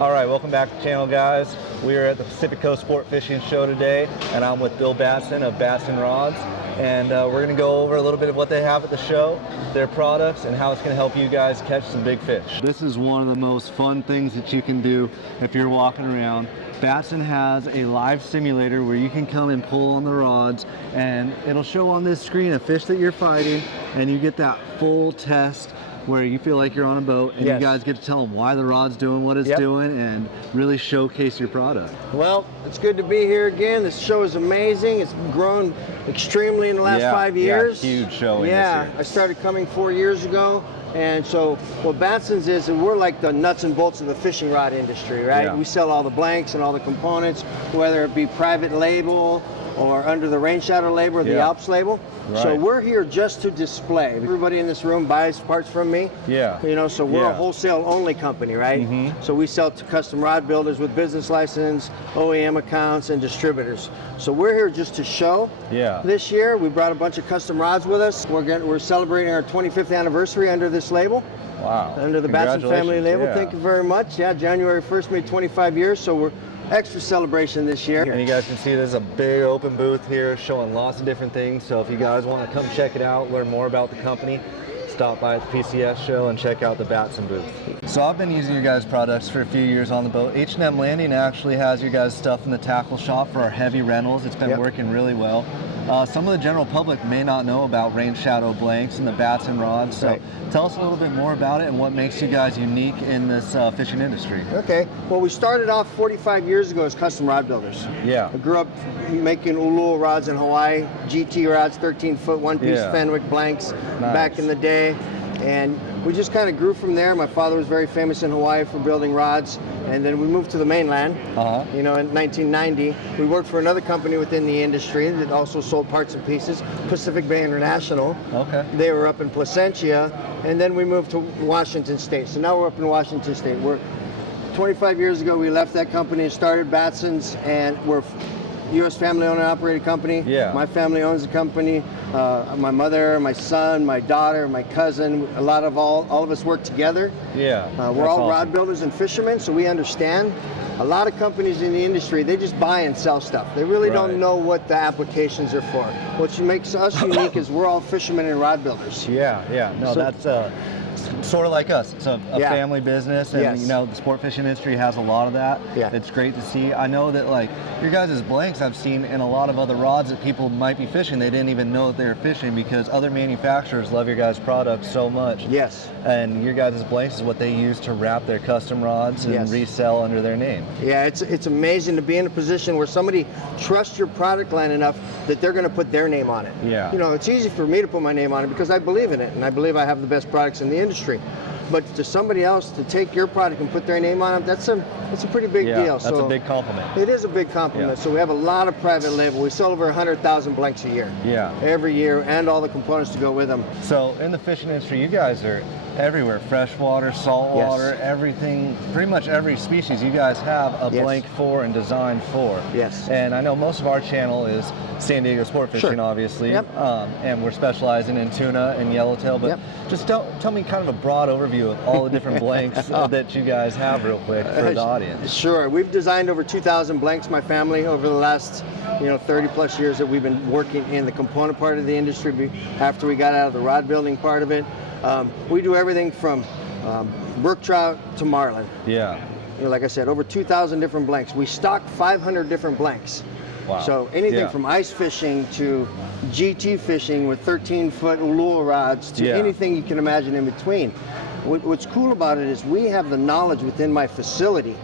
All right, welcome back to the channel, guys. We are at the Pacific Coast Sport Fishing Show today, and I'm with Bill Batson of Batson Rods. And we're gonna go over a little bit of what they have at the show, their products, and how it's gonna help you guys catch some big fish. This is one of the most fun things that you can do if you're walking around. Batson has a live simulator where you can come and pull on the rods, and it'll show on this screen a fish that you're fighting, and you get that full test where you feel like you're on a boat, and you guys get to tell them why the rod's doing what it's doing and really showcase your product. Well, it's good to be here again. This show is amazing. It's grown extremely in the last 5 years. Yeah, huge show. I started coming 4 years ago. And so what Batson's is, we're like the nuts and bolts of the fishing rod industry, right? Yeah. We sell all the blanks and all the components, whether it be private label or under the Rainshadow label or the Alps label. Right. So we're here just to display. Everybody in this room buys parts from me. Yeah. You know, so we're a wholesale only company, right? Mm-hmm. So we sell to custom rod builders with business license, OEM accounts, and distributors. So we're here just to show. Yeah. This year we brought a bunch of custom rods with us. We're celebrating our 25th anniversary under this label. Wow. Under the Batson family label. Yeah. Thank you very much. Yeah, January 1st made 25 years, so we're extra celebration this year. And you guys can see there's a big open booth here showing lots of different things. So if you guys want to come check it out, learn more about the company, stop by at the PCS show and check out the Batson booth. So I've been using your guys' products for a few years on the boat. H&M Landing actually has your guys' stuff in the tackle shop for our heavy rentals. It's been working really well. Some of the general public may not know about Rainshadow blanks and the Batson rods, so tell us a little bit more about it and what makes you guys unique in this fishing industry. Okay, well, we started off 45 years ago as custom rod builders. Yeah. I grew up making ulua rods in Hawaii, GT rods, 13-foot one-piece Fenwick blanks back in the day. And we just kind of grew from there. My father was very famous in Hawaii for building rods, and then we moved to the mainland. You know, in 1990, we worked for another company within the industry that also sold parts and pieces, Pacific Bay International. Okay. They were up in Placentia, and then we moved to Washington State. So now we're up in Washington State. 25 years ago, we left that company and started Batson's, and we're U.S. family-owned and operated company. Yeah. My family owns the company. My mother, my son, my daughter, my cousin, all of us work together. Yeah. We're all rod builders and fishermen, so we understand. A lot of companies in the industry, they just buy and sell stuff. They really don't know what the applications are for. What makes us unique is we're all fishermen and rod builders. Yeah, yeah. No, so, that's sort of like us. It's a family business, and you know, the sport fishing industry has a lot of that. Yeah. It's great to see. I know that like your guys' blanks I've seen in a lot of other rods that people might be fishing, they didn't even know that they were fishing because other manufacturers love your guys' products so much. Yes. And your guys' blanks is what they use to wrap their custom rods and resell under their name. Yeah, it's amazing to be in a position where somebody trusts your product line enough that they're going to put their name on it. Yeah. You know, it's easy for me to put my name on it because I believe in it, and I believe I have the best products in the industry. But to somebody else to take your product and put their name on it, that's a pretty big deal. That's a big compliment. It is a big compliment. So we have a lot of private label. We sell over 100,000 blanks a year. Yeah. Every year, and all the components to go with them. So in the fishing industry, you guys are everywhere. Freshwater, saltwater, everything, pretty much every species you guys have a blank for and designed for. Yes. And I know most of our channel is San Diego Sport Fishing, obviously. Yep. And we're specializing in tuna and yellowtail, but just tell me kind of a broad overview of all the different blanks that you guys have real quick for the audience. Sure. We've designed over 2,000 blanks, my family, over the last 30 plus years that we've been working in the component part of the industry after we got out of the rod building part of it. We do everything from brook trout to marlin. Yeah. You know, like I said, over 2,000 different blanks. We stock 500 different blanks. Wow. So anything from ice fishing to GT fishing with 13-foot ulua rods to anything you can imagine in between. What's cool about it is we have the knowledge within my facility.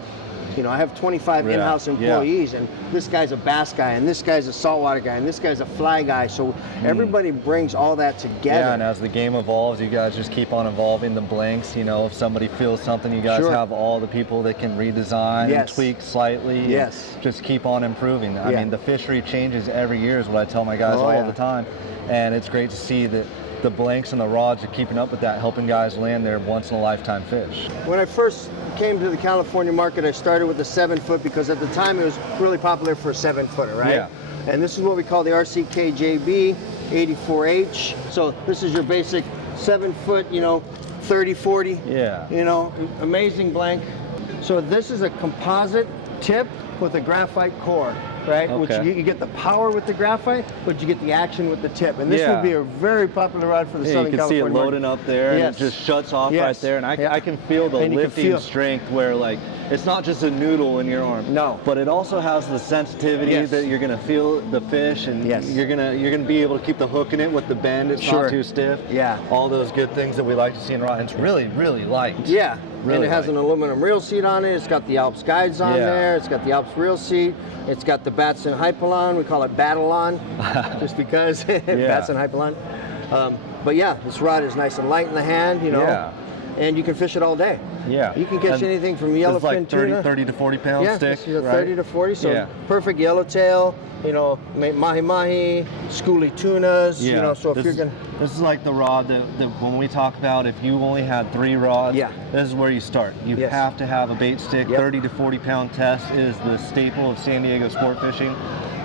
You know, I have 25 in-house employees, and this guy's a bass guy, and this guy's a saltwater guy, and this guy's a fly guy. So everybody brings all that together. Yeah, and as the game evolves, you guys just keep on evolving the blanks. You know, if somebody feels something, you guys have all the people that can redesign and tweak slightly. Yes. Just keep on improving. I mean, the fishery changes every year is what I tell my guys all the time. And it's great to see that the blanks and the rods are keeping up with that, helping guys land their once-in-a-lifetime fish. When I first came to the California market, I started with a 7-foot because at the time it was really popular for a 7-footer, right? Yeah. And this is what we call the RCKJB 84H. So this is your basic 7-foot, 30-40. Yeah. Amazing blank. So this is a composite tip with a graphite core, right? Okay. Which you get the power with the graphite, but you get the action with the tip. And this would be a very popular rod for the Southern California. You can see it loading up there, and it just shuts off right there. And I can feel the lifting strength where, like, it's not just a noodle in your arm. No. But it also has the sensitivity that you're gonna feel the fish, and you're gonna be able to keep the hook in it with the bend. It's not too stiff. Yeah. All those good things that we like to see in rod. It's really, really light. Yeah. Really and it has an aluminum reel seat on it. It's got the Alps guides on there. It's got the Alps reel seat. It's got the Batson Hypalon. We call it Battlon, just because Batson Hypalon. But yeah, this rod is nice and light in the hand, you know. Yeah. And you can fish it all day. Yeah. You can catch anything from yellowfin like 30, tuna. 30 to 40 pound stick. Yeah, 30 to 40. So perfect yellowtail, you know, mahi-mahi, schoolie tunas, you know, so if you're going to... This is like the rod that when we talk about if you only had 3 rods, this is where you start. You have to have a bait stick. 30 to 40 pound test is the staple of San Diego sport fishing.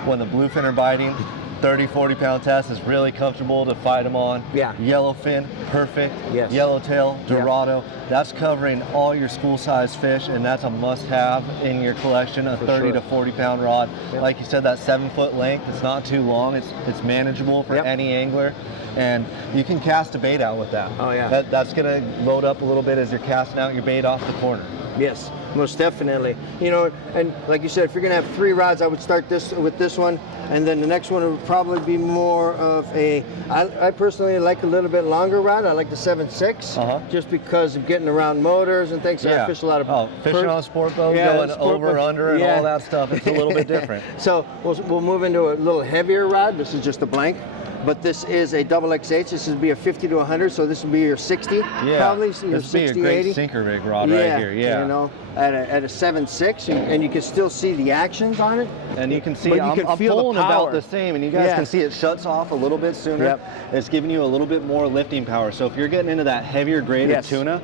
When the bluefin are biting, 30, 40 pound test is really comfortable to fight them on. Yeah. Yellowfin, perfect. Yes. Yellowtail, Dorado. That's covering all your school size fish, and that's a must have in your collection, a 30 to 40 pound rod. Like you said, that 7 foot length, it's not too long. It's manageable for any angler. And you can cast a bait out with that. Oh yeah. That's gonna load up a little bit as you're casting out your bait off the corner. Yes, most definitely. You know, and like you said, if you're gonna have 3 rods, I would start with this one, and then the next one would probably be more of a, I personally like a little bit longer rod. I like the 7.6, just because of getting around motors and things. So I fish a lot of fishing on a sport boat, going over, under, and all that stuff. It's a little bit different. So we'll move into a little heavier rod. This is just a blank. But this is a double XH. This would be a 50 to 100, so this would be your 60, probably. Your this would be a great 80. sinker rig rod right here. Yeah, you know, at a 7.6, and you can still see the actions on it. And you can see I'm pulling about the same, and you guys can see it shuts off a little bit sooner. It's giving you a little bit more lifting power. So if you're getting into that heavier grade of tuna,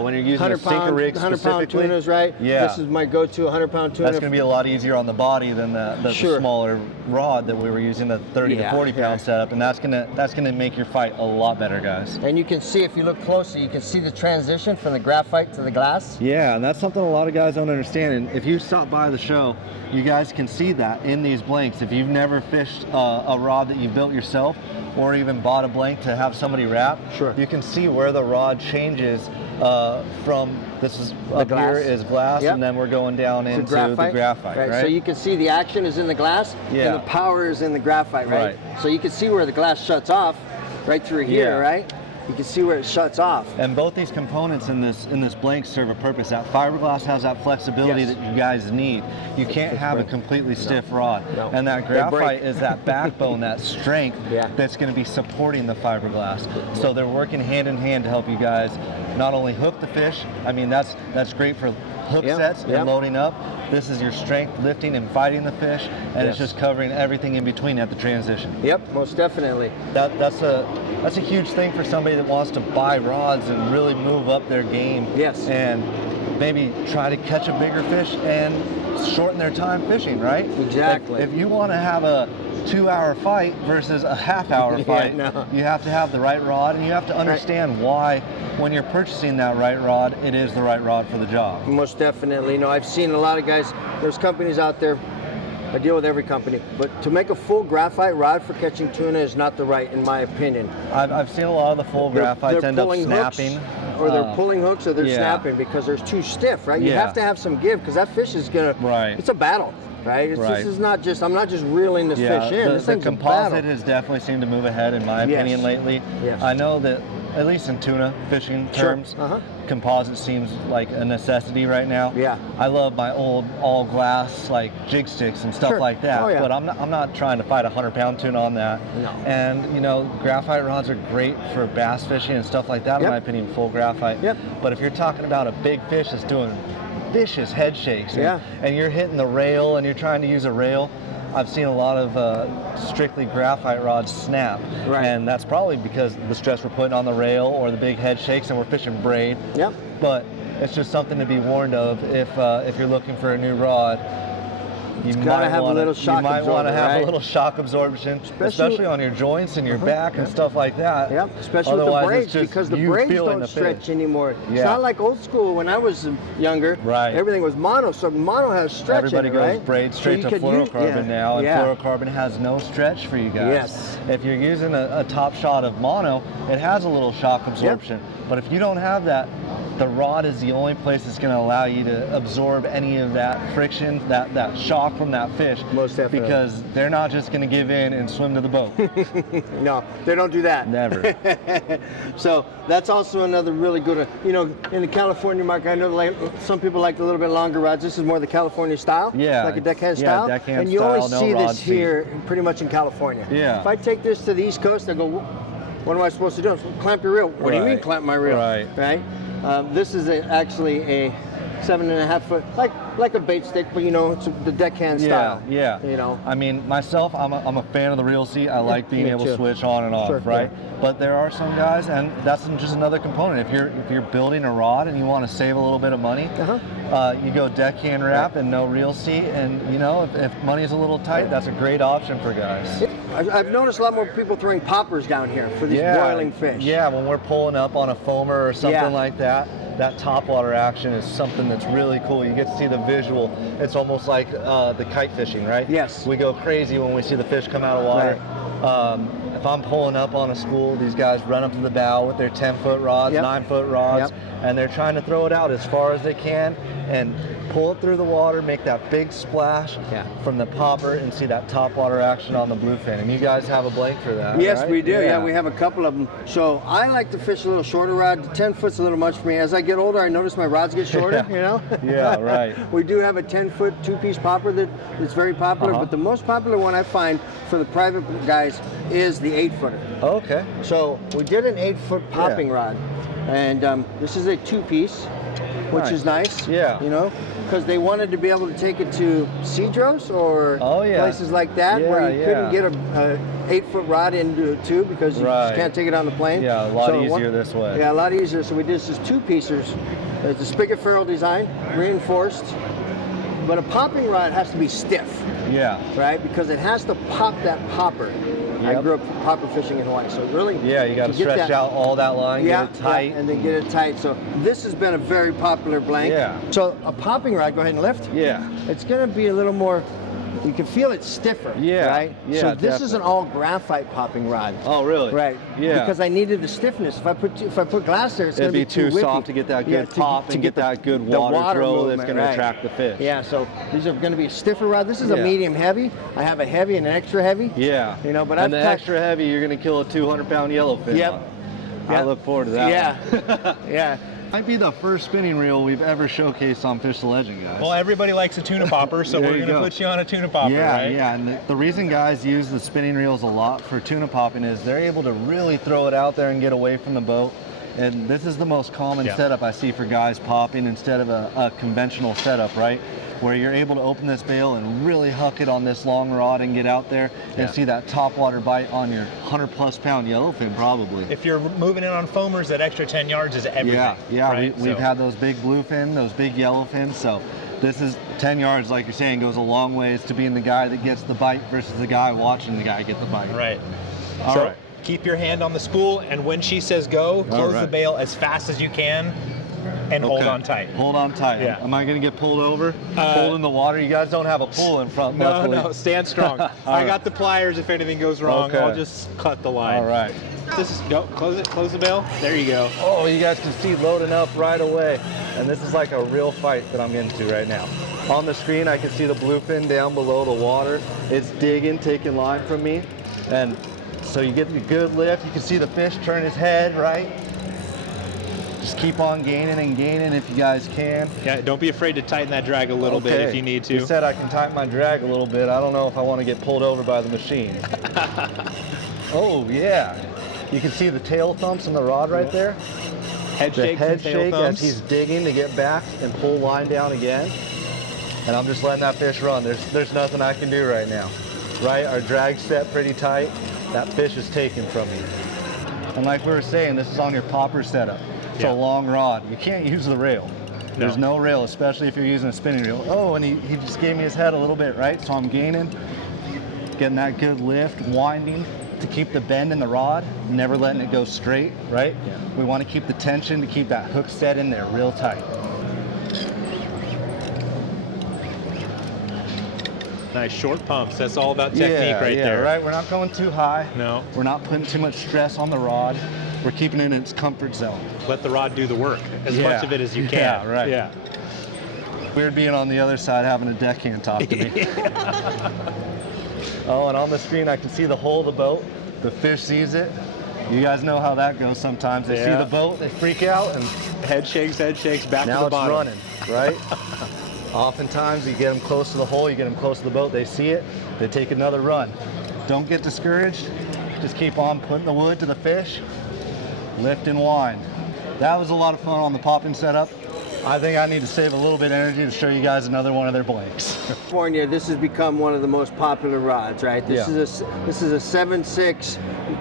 when you're using a sinker rig specifically, 100-pound tunas, right? Yeah. This is my go-to 100-pound tuna. That's going to be a lot easier on the body than the smaller rod that we were using, the 30 to 40 pound setup, and that's gonna make your fight a lot better, guys. And you can see, if you look closely, you can see the transition from the graphite to the glass. Yeah, and that's something a lot of guys don't understand. And if you stop by the show, you guys can see that in these blanks. If you've never fished a rod that you built yourself, or even bought a blank to have somebody wrap, you can see where the rod changes from, this is up here is glass, and then we're going down into the graphite, right? So you can see the action is in the glass, and the power is in the graphite, right? So you can see where the glass shuts off, right through here, right? You can see where it shuts off. And both these components in this blank serve a purpose. That fiberglass has that flexibility that you guys need. You can't have a completely stiff rod. And that graphite is that backbone, that strength that's going to be supporting the fiberglass. So they're working hand in hand to help you guys not only hook the fish. I mean, that's great for hook sets and loading up. This is your strength lifting and fighting the fish, and it's just covering everything in between at the transition. Yep, most definitely. That's a huge thing for somebody that wants to buy rods and really move up their game. Yes. And maybe try to catch a bigger fish and shorten their time fishing, right? Exactly. If you want to have a 2-hour fight versus a half-hour fight, you have to have the right rod, and you have to understand why, when you're purchasing that right rod, it is the right rod for the job. Most definitely. You know, I've seen a lot of guys, there's companies out there, I deal with every company, but to make a full graphite rod for catching tuna is not the right, in my opinion. I've seen a lot of the full graphites end up snapping. Or they're pulling hooks, or they're snapping because they're too stiff, right? You have to have some give, because that fish is gonna, it's a battle. Right? This is not just, I'm not just reeling this fish in. This thing's a battle. The composite has definitely seemed to move ahead, in my opinion, lately. I know that, at least in tuna fishing terms, composite seems like a necessity right now. I love my old all glass like jig sticks and stuff like that, but I'm not trying to fight a 100-pound tuna on that. No. And you know, graphite rods are great for bass fishing and stuff like that, in my opinion, full graphite. But if you're talking about a big fish that's doing vicious head shakes, and you're hitting the rail and you're trying to use a rail, I've seen a lot of strictly graphite rods snap, and that's probably because the stress we're putting on the rail or the big head shakes, and we're fishing braid. But it's just something to be warned of if you're looking for a new rod. It's got to have a little shock absorber. You might want to have a little shock absorption, especially on your joints and your back and stuff like that. Yep, especially with the braids, because the braids don't stretch anymore. It's not like old school when I was younger. Right. Everything was mono, so mono has stretch Everybody in it, right? goes braid straight to fluorocarbon now, and fluorocarbon has no stretch for you guys. Yes. If you're using a top shot of mono, it has a little shock absorption. But if you don't have that, the rod is the only place that's going to allow you to absorb any of that friction, that shock from that fish. Most definitely. Because they're not just going to give in and swim to the boat. No, they don't do that. Never. So that's also another really good, you know, in the California market, I know like some people like a little bit longer rods. This is more the California style. Yeah. Like a deckhand style. Yeah, deckhand and you style, only see this here pretty much in California. Yeah. If I take this to the East Coast, I go, what am I supposed to do? Clamp your reel. What do you mean clamp my reel? Right. This is actually a 7.5 foot, like a bait stick, but you know, it's the deckhand style. Yeah. You know. I mean, myself, I'm a fan of the reel seat. I like being able to switch on and off, right? Yeah. But there are some guys, and that's just another component. If you're building a rod and you want to save a little bit of money, you go deckhand wrap and no reel seat, and you know, if money's a little tight, that's a great option for guys. I've noticed a lot more people throwing poppers down here for these boiling fish. Yeah, when we're pulling up on a foamer or something like that, that topwater action is something that's really cool. You get to see the visual. It's almost like the kite fishing, right? Yes. We go crazy when we see the fish come out of water. Right. If I'm pulling up on a school, these guys run up to the bow with their 10-foot rods, 9-foot rods, and they're trying to throw it out as far as they can and pull it through the water, make that big splash from the popper, and see that topwater action on the bluefin. And you guys have a blank for that, Yes, right? we do. Yeah, we have a couple of them. So I like to fish a little shorter rod. 10 foot's a little much for me. As I get older, I notice my rods get shorter, you know? Yeah, right. We do have a 10-foot two-piece popper that's very popular, but the most popular one I find for the private guys is the 8-footer. Okay. So we did an 8-foot popping rod, and this is a two-piece, which is nice. Yeah. You know, because they wanted to be able to take it to Cedros or places like that where you couldn't get a 8-foot rod into a tube because you just can't take it on the plane. Yeah, a lot easier this way. Yeah, a lot easier. So we did this two-piecers. It's a spigot ferrule design, reinforced, but a popping rod has to be stiff. Yeah. Right? Because it has to pop that popper. Yep. I grew up popper fishing in Hawaii, so really... Yeah, you got to stretch out all that line, get it tight. And then get it tight. So this has been a very popular blank. Yeah. So a popping rod, go ahead and lift. Yeah. It's going to be a little more... You can feel it stiffer, right? Yeah, so this is an all graphite popping rod. Oh, really? Right. Yeah. Because I needed the stiffness. If I put glass there, it's going to be too soft to get that good pop and get that good water throw that's going to attract the fish. Yeah. So these are going to be a stiffer rod. This is a medium heavy. I have a heavy and an extra heavy. Yeah. You know, but the extra heavy, you're going to kill a 200-pound yellowfin. Yep. I look forward to that. Yeah. Yeah. Might be the first spinning reel we've ever showcased on Fish the Legend, guys. Well, everybody likes a tuna popper, so we're going to put you on a tuna popper, right? Yeah, and the reason guys use the spinning reels a lot for tuna popping is they're able to really throw it out there and get away from the boat. And this is the most common setup I see for guys popping instead of a conventional setup, right? Where you're able to open this bail and really huck it on this long rod and get out there and see that topwater bite on your 100+ pound yellowfin probably. If you're moving in on foamers, that extra 10 yards is everything. Yeah, right? we've had those big bluefin, those big yellowfins, so this is 10 yards, like you're saying, goes a long ways to being the guy that gets the bite versus the guy watching the guy get the bite. Right. All right. Keep your hand on the spool, and when she says go, close the bail as fast as you can. And hold on tight. Hold on tight. Yeah. Am I going to get pulled over? Pulled in the water? You guys don't have a pool in front. No, stand strong. I got the pliers if anything goes wrong. I'll just cut the line. All right. Just go, close it, close the bail. There you go. Oh, you guys can see loading up right away. And this is like a real fight that I'm getting to right now. On the screen, I can see the bluefin down below the water. It's digging, taking line from me. And so you get the good lift. You can see the fish turn his head, right? Just keep on gaining and gaining if you guys can. Yeah, don't be afraid to tighten that drag a little bit if you need to. You said I can tighten my drag a little bit. I don't know if I want to get pulled over by the machine. Oh, yeah. You can see the tail thumps in the rod right there. Head shake as he's digging to get back and pull line down again. And I'm just letting that fish run. There's nothing I can do right now. Right? Our drag's set pretty tight. That fish is taken from me. And like we were saying, this is on your popper setup. It's a long rod. You can't use the rail. There's no rail, especially if you're using a spinning reel. Oh, and he just gave me his head a little bit, right? So I'm gaining, getting that good lift, winding to keep the bend in the rod, never letting it go straight, right? Yeah. We want to keep the tension to keep that hook set in there real tight. Nice short pumps. That's all about technique right there. Right. We're not going too high. No. We're not putting too much stress on the rod. We're keeping it in its comfort zone. Let the rod do the work, as much of it as you can. Yeah, right. Yeah. Weird being on the other side having a deckhand talk to me. Oh, and on the screen I can see the hull of the boat. The fish sees it. You guys know how that goes sometimes. They see the boat, they freak out, and head shakes, back to the bottom. Now it's running, right? Oftentimes you get them close to the hole, you get them close to the boat, they see it, they take another run. Don't get discouraged. Just keep on putting the wood to the fish. Lift and wind. That was a lot of fun on the popping setup. I think I need to save a little bit of energy to show you guys another one of their blanks. California, this has become one of the most popular rods, right? This is a 7.6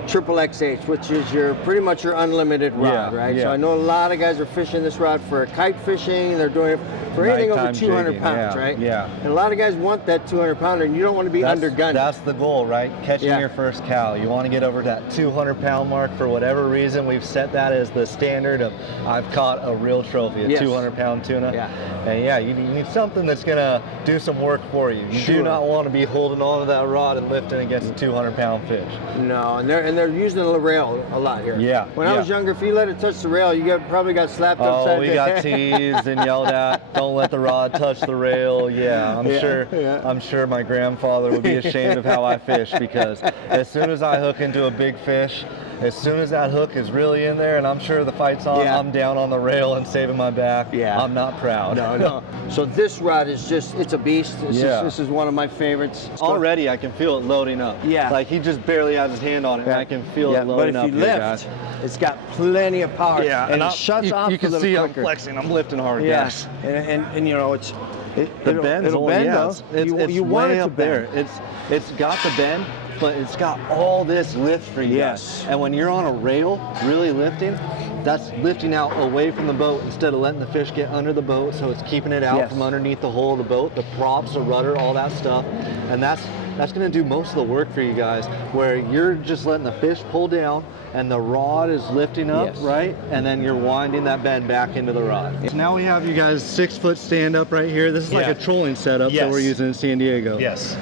triple XH, which is pretty much your unlimited rod, right? So I know a lot of guys are fishing this rod for kite fishing. They're doing it for anything over 200 pounds, right? Yeah. And a lot of guys want that 200 pounder, and you don't want to be undergunned. That's the goal, right? Catching your first cow. You want to get over that 200 pound mark. For whatever reason, we've set that as the standard of I've caught a real trophy, a 200 pound tuna. Yeah. And you need something that's going to do some work for you. You do not want to be holding on to that rod and lifting against a 200 pound fish. No, and they're using the rail a lot here. Yeah. When I was younger, if you let it touch the rail, you probably got slapped upside. Oh, we got teased and yelled at. Don't let the rod touch the rail. Yeah, I'm sure my grandfather would be ashamed of how I fish, because as soon as I hook into a big fish, as soon as that hook is really in there and I'm sure the fight's on, I'm down on the rail and saving my back. Yeah. I'm not proud. No. So this rod is it's a beast. This is one of my favorites. Already I can feel it loading up. Yeah. Like he just barely has his hand on it and I can feel it loading up. But if you lift, it's got plenty of power. Yeah. And it shuts off. You can see quicker. I'm flexing. I'm lifting hard. Yes. And you know, it'll bend though. It's way up there. It's got the bend, but it's got all this lift for you guys. And when you're on a rail, really lifting, that's lifting out away from the boat instead of letting the fish get under the boat. So it's keeping it out from underneath the hull of the boat, the props, the rudder, all that stuff. And that's going to do most of the work for you guys, where you're just letting the fish pull down and the rod is lifting up, right? And then you're winding that bend back into the rod. Now we have you guys 6 foot stand up right here. This is like a trolling setup that we're using in San Diego. Yes.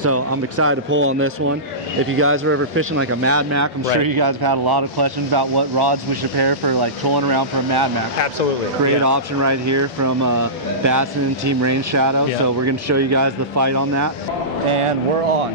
So I'm excited to pull on this one. If you guys are ever fishing like a Mad Mac, I'm sure you guys have had a lot of questions about what rods we should pair for like trolling around for a Mad Mac. Absolutely. Great option right here from Batson and Team Rainshadow. So we're going to show you guys the fight on that. And we're on.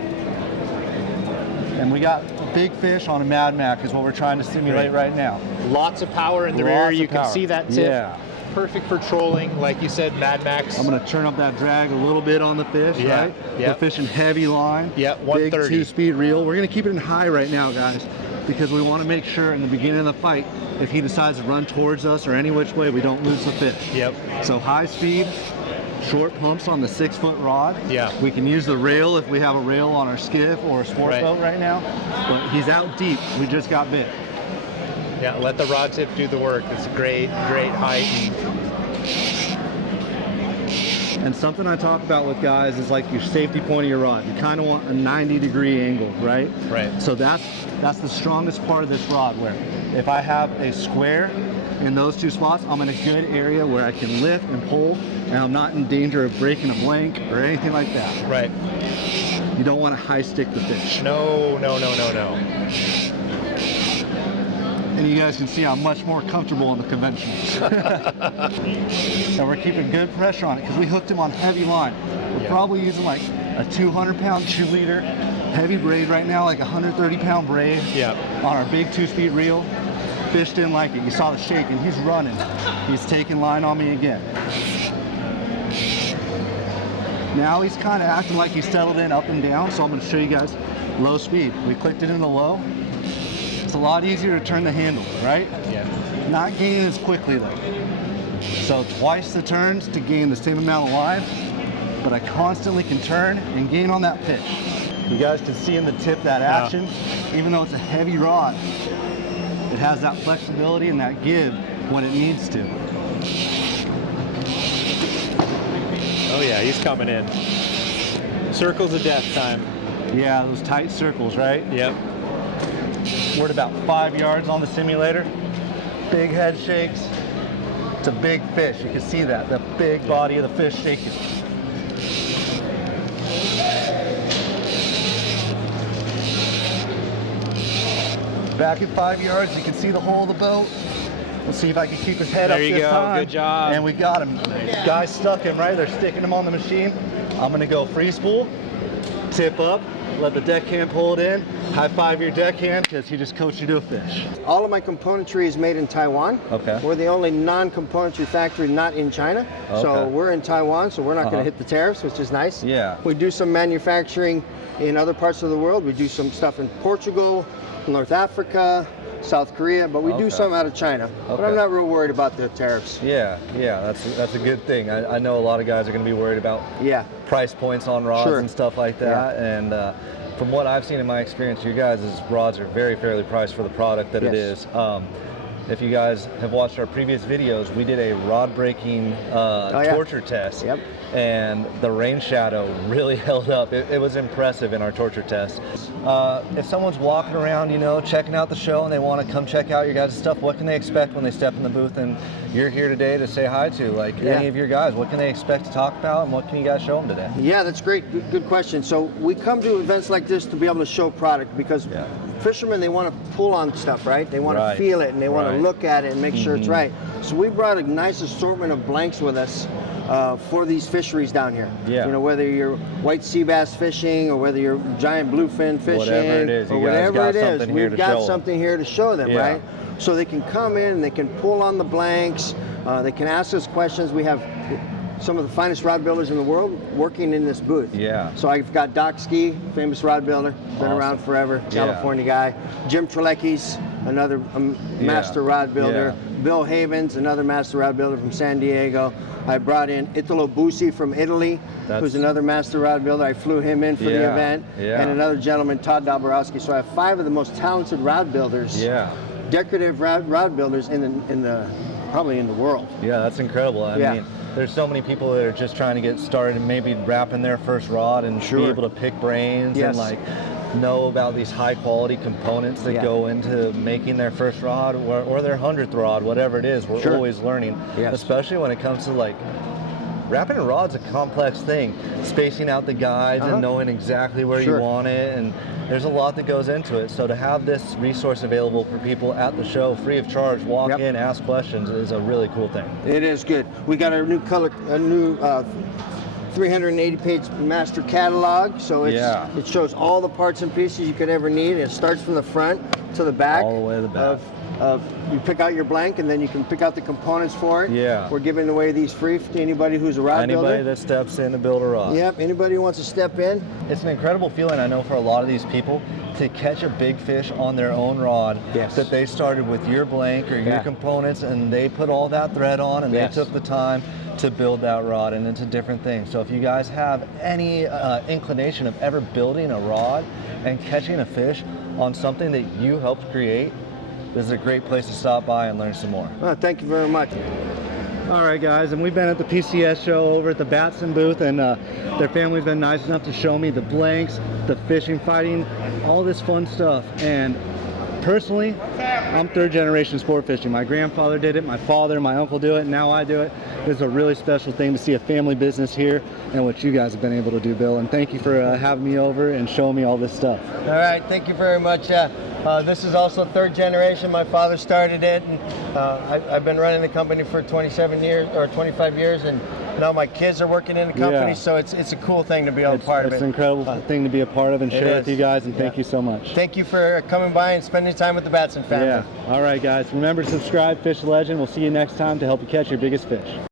And we got big fish on a Mad Mac is what we're trying to simulate right now. Lots of power in the rear. You can see that tip. Yeah. Perfect for trolling, like you said, Mad Max. I'm going to turn up that drag a little bit on the fish, right? We're fishing heavy line. Yeah, 130. Big 2-speed reel. We're going to keep it in high right now, guys, because we want to make sure in the beginning of the fight, if he decides to run towards us or any which way, we don't lose the fish. Yep. So high speed, short pumps on the 6 foot rod. Yeah. We can use the rail if we have a rail on our skiff or a sport boat right now. But he's out deep. We just got bit. Yeah, let the rod tip do the work. It's a great height. And something I talk about with guys is like your safety point of your rod. You kind of want a 90-degree angle, right? Right. So that's the strongest part of this rod, where if I have a square in those two spots, I'm in a good area where I can lift and pull, and I'm not in danger of breaking a blank or anything like that. Right. You don't want to high stick the fish. No. And you guys can see I'm much more comfortable on the conventionals. So we're keeping good pressure on it because we hooked him on heavy line. We're probably using like a 200-pound 2-liter heavy braid right now, like a 130-pound braid on our big 2-speed reel. Fish didn't like it. You saw the shake, and he's running. He's taking line on me again. Now he's kind of acting like he's settled in up and down, so I'm going to show you guys low speed. We clicked it in the low. It's a lot easier to turn the handle, right? Yeah. Not gaining as quickly though. So twice the turns to gain the same amount of line, but I constantly can turn and gain on that fish. You guys can see in the tip that action, even though it's a heavy rod, it has that flexibility and that give when it needs to. Oh yeah, he's coming in. Circles of death time. Yeah, those tight circles, right? Yep. We're at about 5 yards on the simulator. Big head shakes. It's a big fish. You can see that, the big body of the fish shaking. Back at 5 yards, you can see the hull of the boat. We'll see if I can keep his head up There you this go. time. Good job. And we got him. Guys stuck him, right? They're sticking him on the machine. I'm gonna go free spool, tip up, let the deckhand pull it in. High five your deckhand because he just coached you to a fish. All of my componentry is made in Taiwan. Okay. We're the only non-componentry factory not in China. So Okay. we're in Taiwan, so we're not going to hit the tariffs, which is nice. Yeah. We do some manufacturing in other parts of the world. We do some stuff in Portugal, North Africa, South Korea, but we do some out of China. But I'm not real worried about the tariffs. Yeah, that's a good thing. I know a lot of guys are going to be worried about price points on rods and stuff like that. And from what I've seen in my experience, you guys' rods are very fairly priced for the product that it is. If you guys have watched our previous videos, we did a rod breaking torture test. And the Rainshadow really held up. It was impressive in our torture test. If someone's walking around, you know, checking out the show and they want to come check out your guys' stuff, what can they expect when they step in the booth and you're here today to say hi to? Like any of your guys, what can they expect to talk about and what can you guys show them today? Yeah, that's great. Good question. So we come to events like this to be able to show product because fishermen, they want to pull on stuff, right? They want to feel it and they want to look at it and make sure it's right. So we brought a nice assortment of blanks with us for these fisheries down here. You know, whether you're white sea bass fishing or whether you're giant bluefin fishing, whatever it is, or whatever it is, we've got something here to show them, right? So they can come in and they can pull on the blanks. They can ask us questions. We have some of the finest rod builders in the world working in this booth. So I've got Doc Ski, famous rod builder, been around forever, California guy. Jim Treleki's another master rod builder. Bill Havens, another master rod builder from San Diego. I brought in Italo Busi from Italy, who's another master rod builder. I flew him in for the event. And another gentleman, Todd Dabrowski. So I have 5 of the most talented rod builders, decorative rod builders probably in the world. Yeah, that's incredible. I mean, there's so many people that are just trying to get started and maybe wrapping their first rod and be able to pick brains and like know about these high quality components that go into making their first rod or their 100th rod, whatever it is. We're always learning, especially when it comes to like wrapping a rod's a complex thing. Spacing out the guides and knowing exactly where you want it, and there's a lot that goes into it. So to have this resource available for people at the show, free of charge, walk in, ask questions, is a really cool thing. It is good. We got a new 380-page master catalog, so it shows all the parts and pieces you could ever need. It starts from the front to the back. All the way to the back. You pick out your blank, and then you can pick out the components for it. We're giving away these free to anybody who's a rod builder. Anybody that steps in to build a rod. Anybody who wants to step in. It's an incredible feeling, I know, for a lot of these people to catch a big fish on their own rod that they started with your blank or your components, and they put all that thread on and they took the time to build that rod, and it's a different thing. So if you guys have any inclination of ever building a rod and catching a fish on something that you helped create, this is a great place to stop by and learn some more. Well, thank you very much. All right, guys, and we've been at the PCS show over at the Batson booth, and their family's been nice enough to show me the blanks, the fishing, fighting, all this fun stuff. And personally, I'm 3rd generation sport fishing. My grandfather did it, my father, my uncle do it, and now I do it. It's a really special thing to see a family business here and what you guys have been able to do, Bill. And thank you for having me over and showing me all this stuff. All right, thank you very much. This is also 3rd generation. My father started it, and I've been running the company for 27 years or 25 years, and now my kids are working in the company, so it's a cool thing to be a part of it. It's an incredible thing to be a part of and share with you guys, and thank you so much. Thank you for coming by and spending time with the Batson family. All right, guys, remember to subscribe, Fish Legend. We'll see you next time to help you catch your biggest fish.